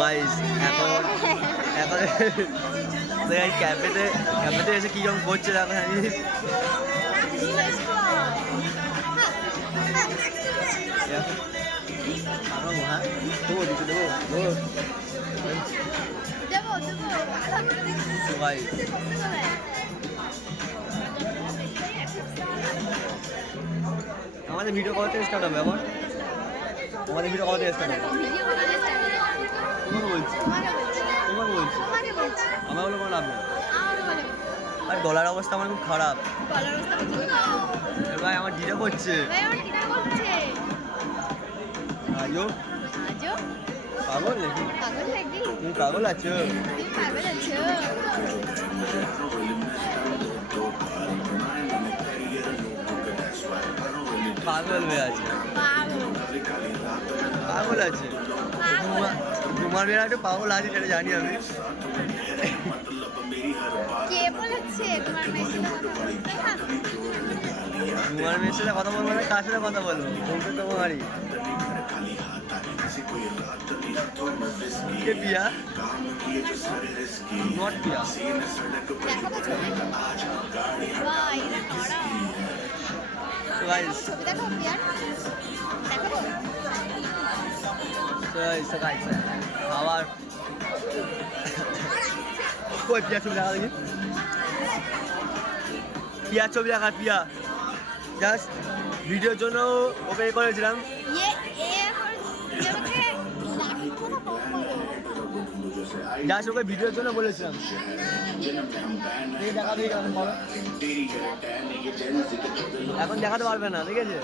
Guys এখন ক্যাফেতে এসে কি রকম করছে দেখো আমি আমাদের ভিডিও কত থেকে স্টার্ট হবে এখন? আমাদের ভিডিও কত থেকে স্টার্ট হবে? তোমাকে বলছি আমার বলে কোনো লাভ নেই। আর গলার অবস্থা আমার খুব খারাপ ভাই, আমার ডিজে করছে। আজো পাগল নাকি? তুমি পাগল আছো? পাগল হয়ে আছে, পাগল আছে তোমার মেয়েরা একটু পাগল আছে সেটা জানি আমি। তোমার মেয়ের সাথে কথা বলবো না, কার সাথে কথা বলবো? তোমারই কে পিয়া? নট পিয়া। আবার কই পিয়া ছবি দেখা দেখি, পিয়া ছবি দেখা, পিয়া জাস্ট ভিডিওর জন্য ওপেন করেছিলাম। জাস্ট ওকে ভিডিওর জন্য বলেছিলাম। এখন দেখাতে পারবে না, ঠিক আছে?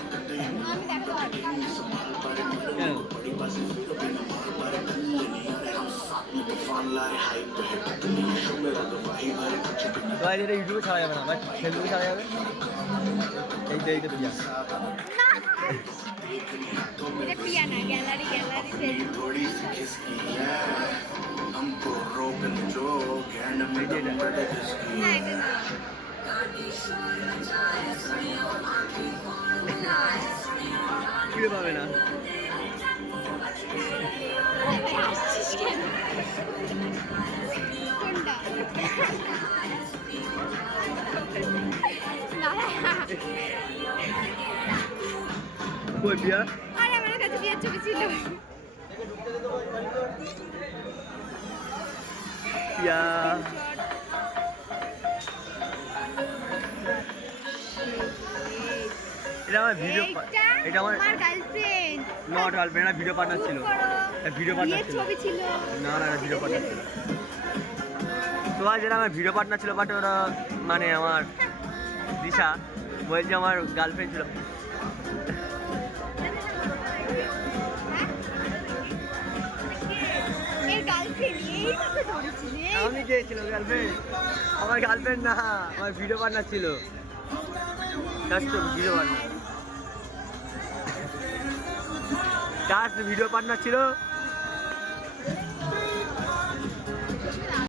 এটা ইউটিউবে ছাড়া যাবে না, বাট ফেসবুকে ছাড়া যাবে। এইটা পিয়া, ফিরে পাবে না। কই পিয়া? আরে আমার কাছে বিয়ের ছবি ছিল। পিয়া এটা আমার ভিডিও, এটা আমার গার্লফ্রেন্ড, নট গার্লফ্রেন্ড, এটা ভিডিও পার্টনার ছিল। ভিডিও পার্টনার ছিল না, ভিডিও পার্টনার ছিল। তো আজ এটা আমার ভিডিও পার্টনার ছিল, বাট ওরা মানে আমার দিশা বলছে আমার গার্লফ্রেন্ড ছিল। আমি গিয়েছিল গার্লফ্রেন্ড, আমার গার্লফ্রেন্ড না, আমার ভিডিও পার্টনার ছিল। Video partner, just video partner ছিল।